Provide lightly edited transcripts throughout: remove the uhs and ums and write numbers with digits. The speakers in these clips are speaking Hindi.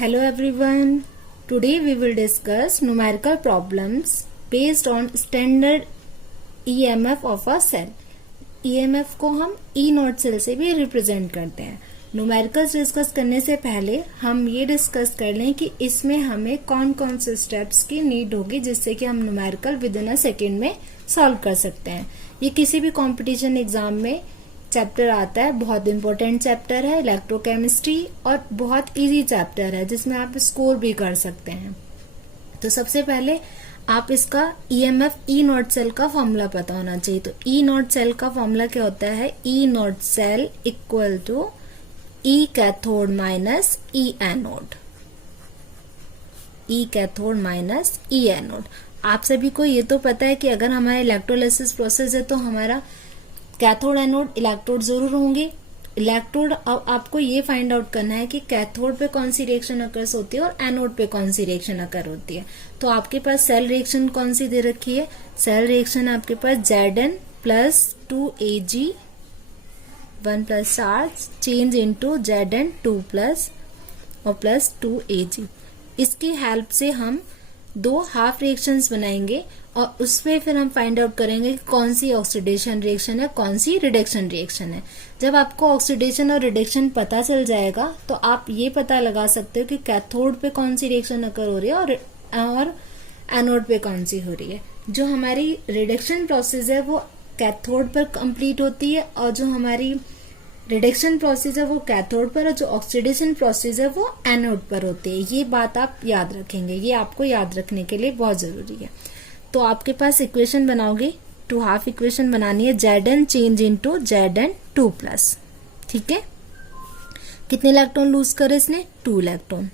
Hello everyone. Today we will discuss numerical problems based on standard EMF of a cell. EMF को हम E नॉट सेल से भी रिप्रेजेंट करते हैं. न्यूमेरिकल्स डिस्कस करने से पहले हम ये डिस्कस कर लें कि इसमें हमें कौन कौन से स्टेप्स की नीड होगी जिससे कि हम numerical with in a second में सॉल्व कर सकते हैं. ये किसी भी कॉम्पिटिशन एग्जाम में चैप्टर आता है, बहुत इंपॉर्टेंट चैप्टर है इलेक्ट्रोकेमिस्ट्री और बहुत इजी चैप्टर है जिसमें आप स्कोर भी कर सकते हैं. तो सबसे पहले आप इसका ईएमएफ ई नॉट सेल का फॉर्मूला पता होना चाहिए. तो ई नॉट सेल का फॉर्मूला क्या होता है? E nought cell equal to E cathode minus E anode. E cathode minus E anode. आप सभी को ये तो पता है कि अगर हमारा इलेक्ट्रोलिसिस प्रोसेस है तो हमारा कैथोड एनोड इलेक्ट्रोड जरूर होंगे. इलेक्ट्रोड अब आपको ये फाइंड आउट करना है कि कैथोड पे कौन सी रिएक्शन अकर्स होती है और एनोड पे कौन सी रिएक्शन अकर होती है. तो आपके पास सेल रिएक्शन कौन सी दे रखी है? सेल रिएक्शन आपके पास Zn plus 2Ag 1 plus charge change into Zn 2 plus और प्लस 2Ag. इसकी हेल्प से हम दो हाफ रिएक्शंस बनाएंगे और उसमें फिर हम फाइंड आउट करेंगे कि कौन सी ऑक्सीडेशन रिएक्शन है, कौन सी रिडक्शन रिएक्शन है. जब आपको ऑक्सीडेशन और रिडक्शन पता चल जाएगा तो आप ये पता लगा सकते हो कि कैथोड पे कौन सी रिएक्शन अकर हो रही है और एनोड पे कौन सी हो रही है. जो हमारी रिडक्शन प्रोसेस है वो कैथोड पर कंप्लीट होती है और जो हमारी रिडक्शन प्रोसेस है वो कैथोड पर और जो ऑक्सीडेशन प्रोसेस है वो एनोड पर होती है. ये बात आप याद रखेंगे, ये आपको याद रखने के लिए बहुत जरूरी है. तो आपके पास इक्वेशन बनाओगे, टू हाफ इक्वेशन बनानी है. Zn change into Zn 2 plus. ठीक है, कितने इलेक्ट्रॉन लूज करे इसने? 2 इलेक्ट्रॉन.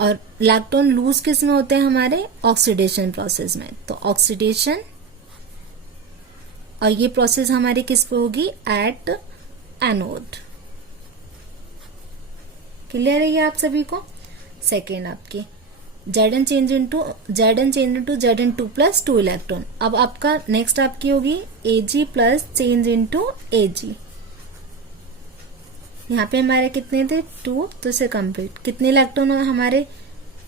और इलेक्ट्रॉन लूज किस में होते हैं? हमारे ऑक्सीडेशन प्रोसेस में. तो ऑक्सीडेशन और ये प्रोसेस हमारी किस पे होगी? At anode. क्लियर है ये आप सभी को? सेकेंड आपकी Zn change into Zn 2 plus 2 electron. अब आपका नेक्स्ट आपकी होगी Ag plus change into Ag. यहाँ पे हमारे कितने थे? 2. तो इसे कंप्लीट. कितने इलेक्ट्रॉन हमारे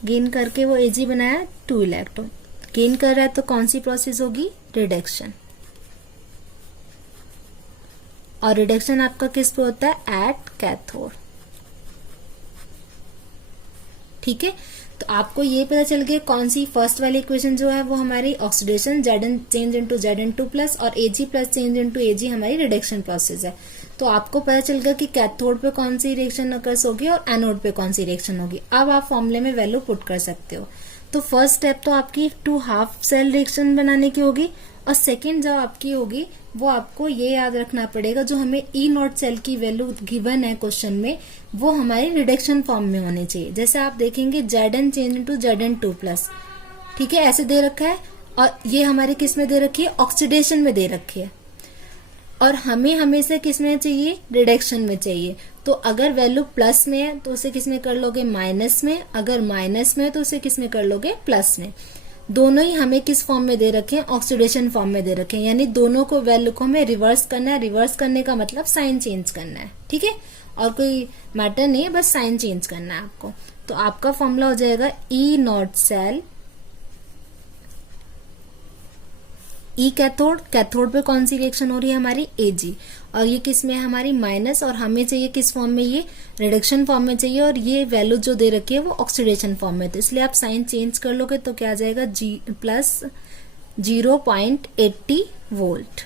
गेन करके वो Ag बनाया? 2 इलेक्ट्रॉन. गेन कर रहा है तो कौन सी प्रोसेस होगी? रिडक्शन. और रिडक्शन आपका किस पे होता है? At cathode. ठीक है, तो आपको ये पता चल गया कौन सी फर्स्ट वाली इक्वेशन जो है वो हमारी oxidation Zn change into Zn 2 plus और Ag plus change into Ag हमारी रिडक्शन प्रोसेस है. तो आपको पता चल गया कि कैथोड पे कौन सी रिएक्शन अकर्स होगी और एनोड पे कौन सी रिएक्शन होगी. अब आप फॉर्मूले में वैल्यू पुट कर सकते हो. तो फर्स्ट स्टेप तो आपकी 2 हाफ सेल रिएक्शन बनाने की होगी और सेकेंड जो आपकी होगी वो आपको ये याद रखना पड़ेगा जो हमें ई नॉट सेल की वैल्यू गिवन है क्वेश्चन में वो हमारी रिडक्शन फॉर्म में होनी चाहिए. जैसे आप देखेंगे Zn change into Zn 2 plus. ठीक है, ऐसे दे रखा है और ये हमारे किस में दे रखी है? ऑक्सीडेशन में दे रखी है. और हमें हमेशा किस में चाहिए? रिडक्शन में चाहिए. तो अगर वैल्यू प्लस में है तो उसे किस में कर लोगे? माइनस में. अगर माइनस में है तो उसे किस में कर लोगे? प्लस में. दोनों ही हमें किस फॉर्म में दे रखे हैं? ऑक्सीडेशन फॉर्म में दे रखे हैं. यानी दोनों को वैल्यू को हमें रिवर्स करना है. रिवर्स करने का मतलब साइन चेंज करना है. ठीक है, और कोई मैटर नहीं है, बस साइन चेंज करना है आपको. तो आपका फॉर्मूला हो जाएगा E nought cell E cathode. Cathode पे कौन सी रिएक्शन हो रही है? हमारी Ag. और ये किस में है? हमारी माइनस. और हमें चाहिए किस फॉर्म में? ये रिडक्शन फॉर्म में चाहिए और ये वैल्यू जो दे रखी है वो ऑक्सीडेशन फॉर्म में. तो इसलिए आप साइन चेंज कर लोगे तो क्या आ जाएगा? G plus 0.80 volt.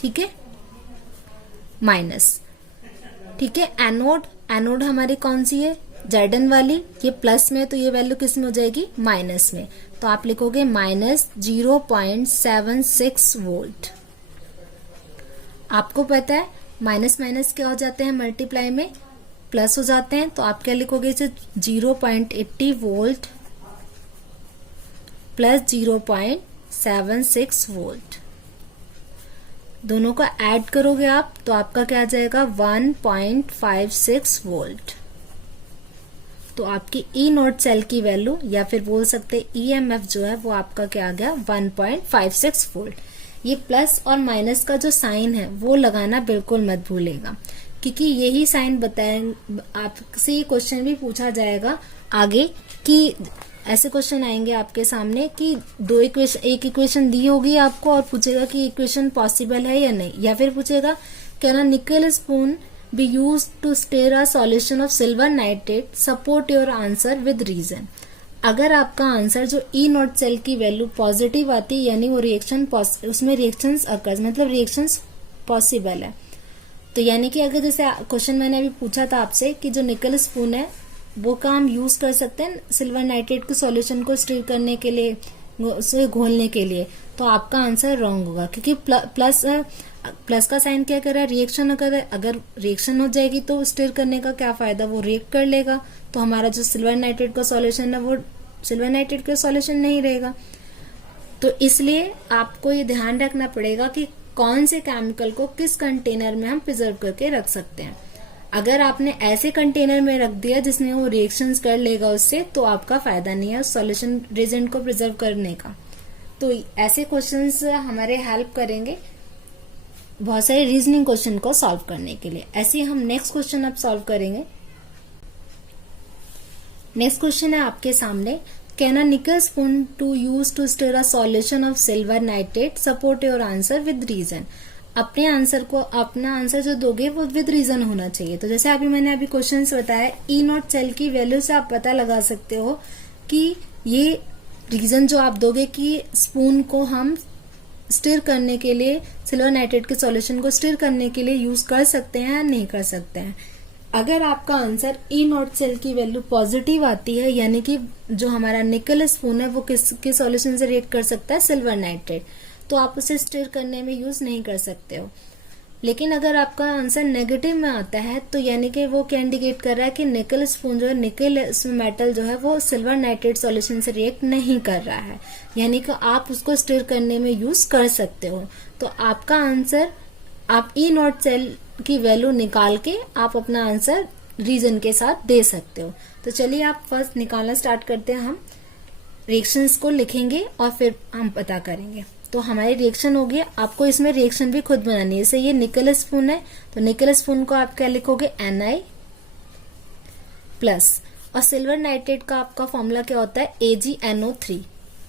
ठीक है, माइनस. ठीक है, एनोड हमारी कौन सी है? Zn वाली. ये प्लस में तो ये वैल्यू किस में हो जाएगी? माइनस में. तो आप लिखोगे माइनस 0.76 वोल्ट. आपको पता है माइनस माइनस क्या हो जाते हैं? मल्टीप्लाई में प्लस हो जाते हैं. तो आप क्या लिखोगे? इसे 0.80 वोल्ट प्लस 0.76 वोल्ट. दोनों का ऐड करोगे आप तो आपका क्या आ जाएगा? 1.56 वोल्ट. तो आपकी ई नॉट सेल की वैल्यू या फिर बोल सकते ईएमएफ जो है वो आपका क्या आ गया? 1.56 वोल्ट. ये प्लस और माइनस का जो साइन है वो लगाना बिल्कुल मत भूलेगा क्योंकि यही साइन बताए, आपसे ये क्वेश्चन भी पूछा जाएगा आगे कि ऐसे क्वेश्चन आएंगे आपके सामने कि एक इक्वेशन दी होगी आपको और पूछेगा कि इक्वेशन पॉसिबल है या नहीं, या फिर पूछेगा can a nickel spoon be used to stir a solution of silver nitrate, support your answer with reason. अगर आपका आंसर जो ई नॉट सेल की वैल्यू पॉजिटिव आती है यानी वो रिएक्शन उसमें रिएक्शंस अकर्स मतलब रिएक्शंस पॉसिबल है, तो यानी कि अगर जैसे क्वेश्चन मैंने अभी पूछा था आपसे कि जो निकल स्पून है वो का हम यूज कर सकते हैं सिल्वर नाइट्रेट के सॉल्यूशन को स्टीर करने के लिए, उसे घोलने के लिए, तो आपका आंसर रॉन्ग होगा क्योंकि प्लस का साइन क्या कर रहा है, रिएक्शन कर रहा है। अगर रिएक्शन हो जाएगी तो स्टीर करने का क्या फायदा, वो रिएक्ट कर लेगा तो हमारा जो सिल्वर नाइट्रेट का सॉल्यूशन है वो सिल्वर नाइट्रेट का सॉल्यूशन नहीं रहेगा। तो इसलिए आपको ये ध्यान रखना पड़ेगा कि कौन से केमिकल को किस कंटेनर में हम प्रिजर्व करके रख सकते हैं। अगर आपने ऐसे कंटेनर में रख दिया जिसमें वो रिएक्शंस कर लेगा उससे, तो आपका फायदा नहीं है उस सॉल्यूशन रिएजेंट को प्रिजर्व करने का। तो ऐसे क्वेश्चंस हमारे हेल्प करेंगे बहुत सारे रीजनिंग क्वेश्चन को सॉल्व करने के लिए। ऐसे हम नेक्स्ट क्वेश्चन अब सॉल्व करेंगे। नेक्स्ट क्वेश्चन है आपके सामने, can a nickel spoon to use to stir a solution of silver nitrate, support your answer with reason. अपने आंसर को, अपना आंसर जो दोगे वो विद रीजन होना चाहिए। तो जैसे मैंने अभी क्वेश्चंस बताया, ई नॉट सेल की वैल्यू से आप पता लगा सकते हो कि ये रीजन जो आप दोगे कि स्पून को हम स्टिर करने के लिए, सिल्वर नाइट्रेट के सॉल्यूशन को स्टिर करने के लिए यूज कर सकते हैं या नहीं कर सकते हैं। अगर आपका आंसर ई नॉट सेल की वैल्यू पॉजिटिव आती है यानी कि जो हमारा निकल स्पून है वो किसके सॉल्यूशन से रिएक्ट कर सकता है, सिल्वर नाइट्रेट, तो आप उसे स्टिर करने में यूज नहीं कर सकते हो। लेकिन अगर आपका आंसर नेगेटिव में आता है तो यानी कि वो क्या इंडिकेट कर रहा है कि निकल स्पून जो है, निकल मेटल जो है वो सिल्वर नाइट्रेट सॉल्यूशन से रिएक्ट नहीं कर रहा है, यानी कि आप उसको स्टिर करने में यूज कर सकते हो। तो आपका आंसर, आप ई नॉट सेल की वैल्यू निकाल के आप अपना आंसर रीजन के साथ दे सकते हो। तो चलिए आप फर्स्ट निकालना स्टार्ट करते हैं। हम रिएक्शंस को लिखेंगे और फिर हम पता करेंगे। तो हमारी रिएक्शन हो गई, आपको इसमें रिएक्शन भी खुद बनानी है। जैसे ये निकल स्पून है तो निकल स्पून को आप क्या लिखोगे, Na प्लस, और सिल्वर नाइट्रेट का आपका फॉर्मूला क्या होता है, AgNO3,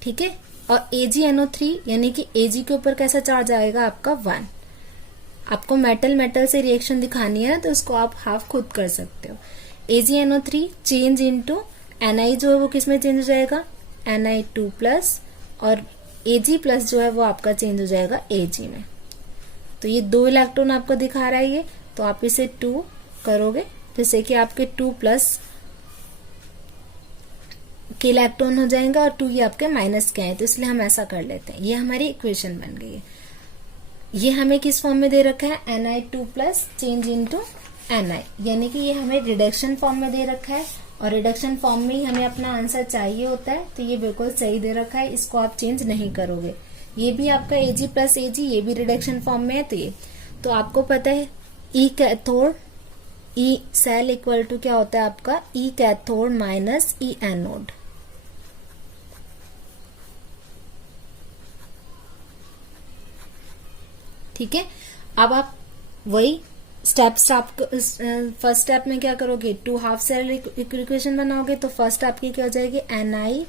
ठीक है। और AgNO3 यानी कि Ag के ऊपर कैसा चार्ज आएगा आपका 1। आपको मेटल मेटल से रिएक्शन दिखानी है तो उसको आप हाफ खुद कर सकते हो। AgNO3 चेंज इनटू Na जो है वो किस में चेंज हो जाएगा, Na2 प्लस, और Ag प्लस जो है वो आपका चेंज हो जाएगा Ag में। तो ये 2 इलेक्ट्रॉन आपको दिखा रहा है ये, तो आप इसे 2 करोगे, जैसे कि आपके 2 प्लस के इलेक्ट्रॉन हो जाएंगे और 2 ये आपके माइनस के हैं, तो इसलिए हम ऐसा कर लेते हैं। ये हमारी इक्वेशन बन गई है। ये हमें किस फॉर्म में दे रखा है, Na2 plus change into Na, यानी कि ये हमें रिडक्शन फॉर्म में दे रखा है और रिडक्शन फॉर्म में ही हमें अपना आंसर चाहिए होता है। तो ये बिल्कुल सही दे रखा है, इसको आप चेंज नहीं करोगे। ये भी आपका Ag प्लस Ag, ये भी रिडक्शन फॉर्म में है। तो ये तो आपको पता है E cathode, E cell equal to क्या होता है आपका, E cathode minus E anode. ठीक है। अब आप वही फर्स्ट स्टेप में क्या करोगे, 2 हाफ सेल इक्वेशन बनाओगे। तो फर्स्ट आपकी क्या हो जाएगी, Na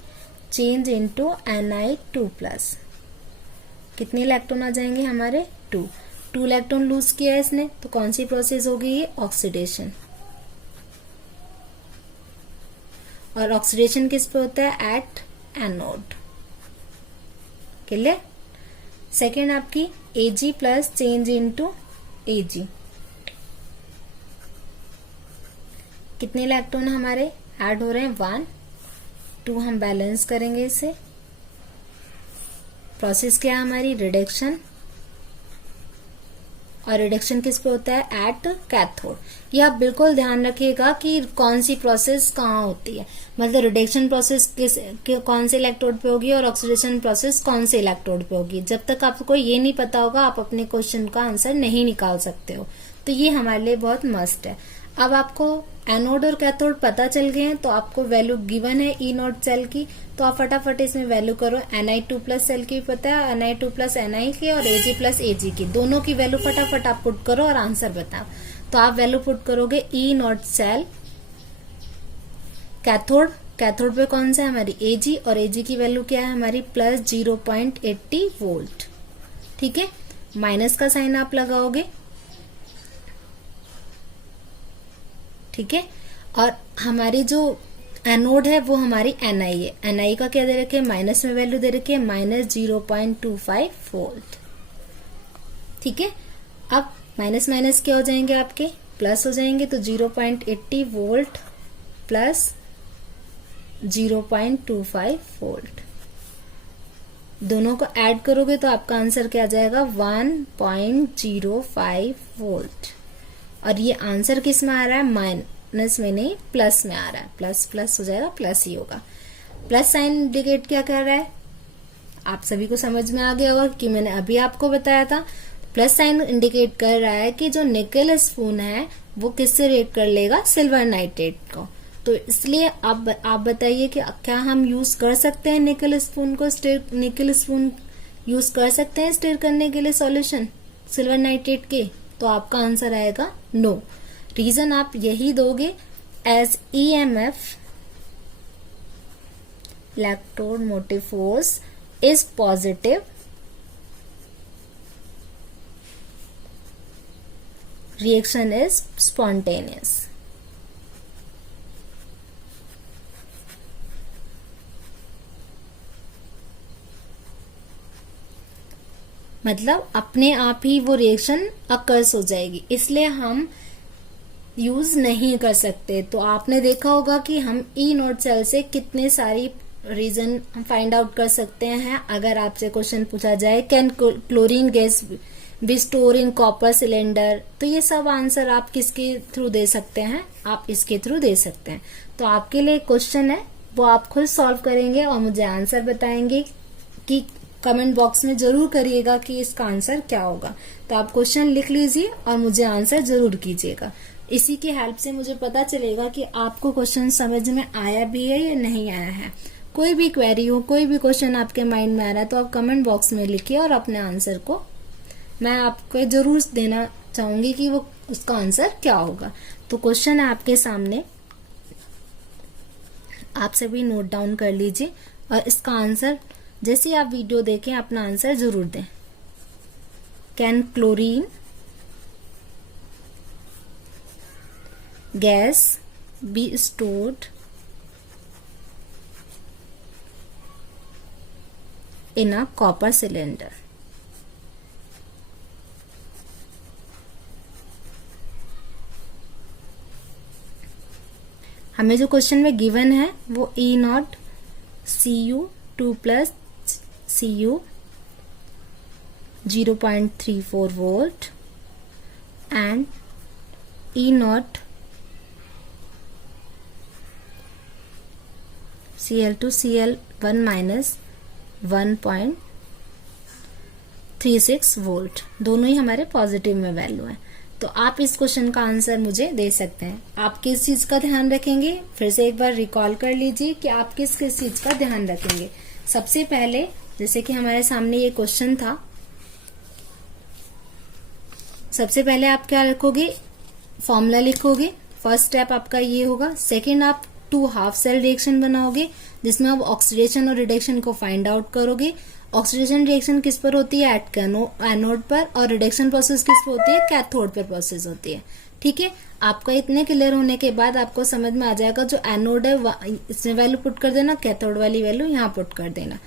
change into Na2 plus, कितने इलेक्ट्रॉन आ जाएंगे हमारे, 2 इलेक्ट्रॉन लूज किया है इसने, तो कौन सी प्रोसेस होगी, ये ऑक्सीडेशन। और ऑक्सीडेशन किस पे होता है, एट एनोड। क्लियर। सेकेंड आपकी Ag plus change into Ag, कितने इलेक्ट्रॉन हमारे ऐड हो रहे हैं, 1, 2 हम बैलेंस करेंगे इसे। प्रोसेस क्या है हमारी, रिडक्शन, और रिडक्शन किस पे होता है, एट कैथोड। ये आप बिल्कुल ध्यान रखिएगा कि कौन सी प्रोसेस कहाँ होती है, मतलब रिडक्शन प्रोसेस कौन से इलेक्ट्रोड पे होगी और ऑक्सीडेशन प्रोसेस कौन से इलेक्ट्रोड पे होगी। जब तक आपको ये नहीं पता होगा आप अपने क्वेश्चन का आंसर नहीं निकाल सकते हो। तो ये हमारे लिए बहुत मस्ट है। अब आपको एनोड और कैथोड पता चल गए हैं, तो आपको वैल्यू गिवन है ई नॉट सेल की, तो आप फटाफट इसमें वैल्यू करो। Na2 प्लस सेल की पता है, Na2 प्लस Na की, और Ag प्लस Ag की, दोनों की वैल्यू फटाफट आप पुट करो और आंसर बताओ। तो आप वैल्यू पुट करोगे ई नॉट सेल कैथोड, कैथोड पे कौन सा है हमारी एजी, और एजी की वैल्यू क्या है हमारी प्लस 0.80 वोल्ट। ठीक है, माइनस का साइन आप लगाओगे। ठीक है, और हमारी जो एनोड है वो हमारी एनआई है। एनआई का क्या दे रखे है, माइनस में वैल्यू दे रखी है माइनस 0.25 वोल्ट। ठीक है, अब माइनस माइनस क्या हो जाएंगे आपके, प्लस हो जाएंगे। तो 0.80 वोल्ट प्लस 0.25 वोल्ट, दोनों को ऐड करोगे तो आपका आंसर क्या आ जाएगा 1.05 वोल्ट। और ये आंसर किस में आ रहा है, माइनस में नहीं प्लस में आ रहा है। प्लस प्लस हो जाएगा, प्लस ही होगा। प्लस साइन इंडिकेट क्या कर रहा है, आप सभी को समझ में आ गया होगा कि मैंने अभी आपको बताया था। प्लस साइन इंडिकेट कर रहा है कि जो निकल स्पून है वो किससे रिएक्ट कर लेगा, सिल्वर नाइट्रेट को। तो इसलिए आप बताइए कि क्या हम यूज कर सकते हैं निकल स्पून को, निकल स्पून यूज कर सकते हैं स्टिर करने के लिए सॉल्यूशन सिल्वर नाइट्रेट के। तो आपका आंसर आएगा नो। रीजन आप यही दोगे, as EMF electrode motive force is positive, reaction is spontaneous. मतलब अपने आप ही वो रिएक्शन अकर्स हो जाएगी, इसलिए हम यूज नहीं कर सकते। तो आपने देखा होगा कि हम ई नोट सेल से कितने सारी रीजन फाइंड आउट कर सकते हैं। अगर आपसे क्वेश्चन पूछा जाए can chlorine gas B store in copper cylinder, तो ये सब आंसर आप किसके थ्रू दे सकते हैं, आप इसके थ्रू दे सकते हैं। तो आपके लिए क्वेश्चन है वो आप खुद सॉल्व करेंगे और मुझे आंसर बताएंगे कि कमेंट बॉक्स में जरूर करिएगा कि इसका आंसर क्या होगा। तो आप क्वेश्चन लिख लीजिए और मुझे आंसर जरूर कीजिएगा। इसी की हेल्प से मुझे पता चलेगा कि आपको क्वेश्चन समझ में आया भी है या नहीं आया है। कोई भी क्वेरी हो, कोई भी क्वेश्चन आपके माइंड में आ रहा है तो आप कमेंट बॉक्स में लिखिए और अपने आंसर को मैं आपको जरूर देना चाहूंगी कि वो उसका आंसर क्या होगा। तो क्वेश्चन है आपके सामने, आप सभी नोट डाउन कर लीजिए और इसका आंसर जैसे आप वीडियो देखें अपना आंसर जरूर दें। Can chlorine gas be stored in a copper cylinder. हमें जो क्वेश्चन में गिवन है वो E not Cu2 plus Cu 0.34 volt and E not Cl2 Cl1 minus 1.36 volt, दोनों ही हमारे पॉजिटिव में वैल्यू है। तो आप इस क्वेश्चन का आंसर मुझे दे सकते हैं। आप किस चीज का ध्यान रखेंगे, फिर से एक बार रिकॉल कर लीजिए कि आप किस किस चीज का ध्यान रखेंगे। सबसे पहले जैसे कि हमारे सामने ये क्वेश्चन था, सबसे पहले आप क्या रखोगे, फॉर्मूला लिखोगे। फर्स्ट स्टेप आपका ये होगा। सेकेंड, आप 2 हाफ सेल रिएक्शन बनाओगे जिसमें आप ऑक्सीडेशन और रिडक्शन को फाइंड आउट करोगे। ऑक्सीडेशन रिएक्शन किस पर होती है, एट एनोड पर, और रिडक्शन प्रोसेस किस पर होती है, कैथोड पर प्रोसेस होती है। ठीक है, आपका इतने क्लियर होने के बाद आपको समझ में आ जाएगा जो एनोड है इसमें वैल्यू पुट कर देना, कैथोड वाली वैल्यू यहाँ पुट कर देना।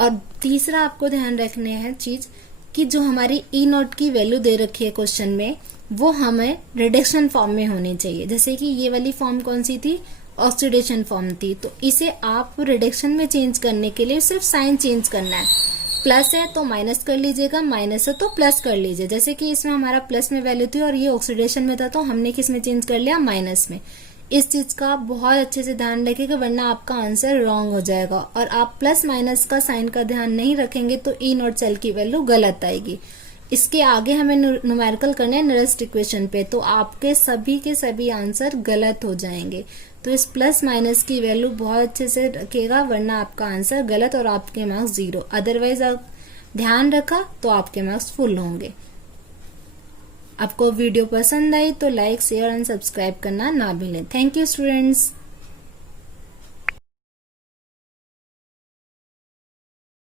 और तीसरा आपको ध्यान रखने है चीज कि जो हमारी ई नॉट की वैल्यू दे रखी है क्वेश्चन में वो हमें रिडक्शन फॉर्म में होनी चाहिए। जैसे कि ये वाली फॉर्म कौन सी थी, ऑक्सीडेशन फॉर्म थी, तो इसे आप रिडक्शन में चेंज करने के लिए सिर्फ साइन चेंज करना है। प्लस है तो माइनस कर लीजिएगा, माइनस है तो प्लस कर लीजिए। जैसे कि इसमें हमारा प्लस में वैल्यू थी और ये ऑक्सीडेशन में था तो हमने किस में चेंज कर लिया, माइनस में। इस चीज का बहुत अच्छे से ध्यान रखिएगा वरना आपका आंसर रॉन्ग हो जाएगा। और आप प्लस माइनस का साइन का ध्यान नहीं रखेंगे तो ई नॉट सेल की वैल्यू गलत आएगी। इसके आगे हमें न्यूमेरिकल करना है नियरेस्ट इक्वेशन पे, तो आपके सभी के सभी आंसर गलत हो जाएंगे। तो इस प्लस माइनस की वैल्यू बहुत अच्छे से रखिएगा वरना आपका आंसर गलत और आपके मार्क्स 0। अदरवाइज आप ध्यान रखा तो आपके मार्क्स फुल होंगे। आपको वीडियो पसंद आई तो लाइक शेयर एंड सब्सक्राइब करना ना भूलें। Thank you students.